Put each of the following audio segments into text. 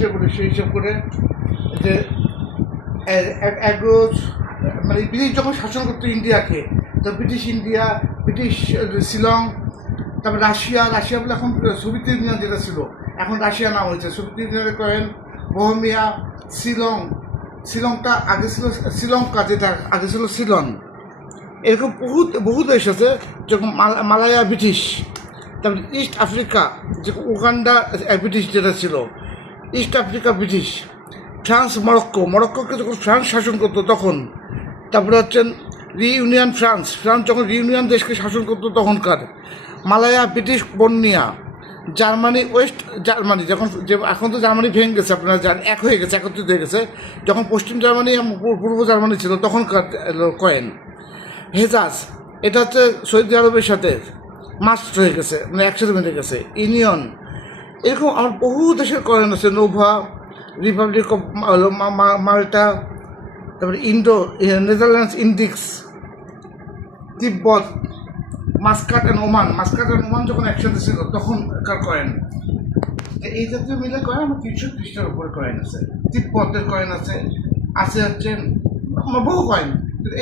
হিসেবে বলি সেই হিসাব করে যে মানে ব্রিটিশ যখন শাসন করতো ইন্ডিয়াকে, তো ব্রিটিশ ইন্ডিয়া, ব্রিটিশ শিলং, তারপরে রাশিয়া বলে এখন সোভিয়েত ইউনিয়ন যেটা ছিল এখন রাশিয়া নাম হয়েছে, সোভিয়েত ইউনিয়নে করেন বোহেমিয়া, শিলংটা আগে ছিল শ্রীলঙ্কা, যেটা আগে ছিল সিলন। এরকম বহু দেশ আছে, যেরকম মালায়া ব্রিটিশ, তারপরে ইস্ট আফ্রিকা যে উগান্ডা ব্রিটিশ যেটা ছিল, ইস্ট আফ্রিকা ব্রিটিশ, ফ্রান্স, মরক্কোকে যখন ফ্রান্স শাসন করতো তখন, তারপরে হচ্ছেন ফ্রান্স যখন রিউনিয়ন দেশকে শাসন করতো তখনকার, Malaya British Borneo, Germany, West Germany যখন, যে এখন তো জার্মানি ভেঙে গেছে, আপনারা এক হয়ে গেছে, একত্রিত হয়ে গেছে, যখন পশ্চিম জার্মানি পূর্ব জার্মানি ছিল তখনকার কয়েন, হেজাজ এটা হচ্ছে সৌদি আরবের সাথে মাস্ট হয়ে গেছে, মানে একসাথে মিলে গেছে, ইউনিয়ন, এরকম আমার বহু দেশের কয়েন আছে, নোভা, রিপাবলিক অফ মাল্টা, তারপরে নেদারল্যান্ডস ইন্ডিক্স, তিব্বত, মাস্কাট অ্যান্ড ওমান যখন একসাথে ছিল তখনকার কয়েন, এই জাতীয় মিলে কয়েন আমার 330টার উপরে কয়েন আছে, তিব্বতের কয়েন আছে হচ্ছে আমার বহু কয়েন।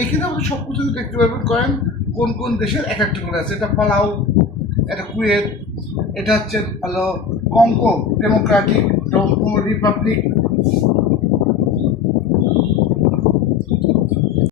এইখানে আমাদের সব কিছু দেখতে পারবেন কয়েন কোন দেশের এক একটা করে আছে। এটা পালাউ, এটা কুয়েত, এটা হচ্ছে হলো কঙ্গো ডেমোক্রেটিক রিপাবলিক,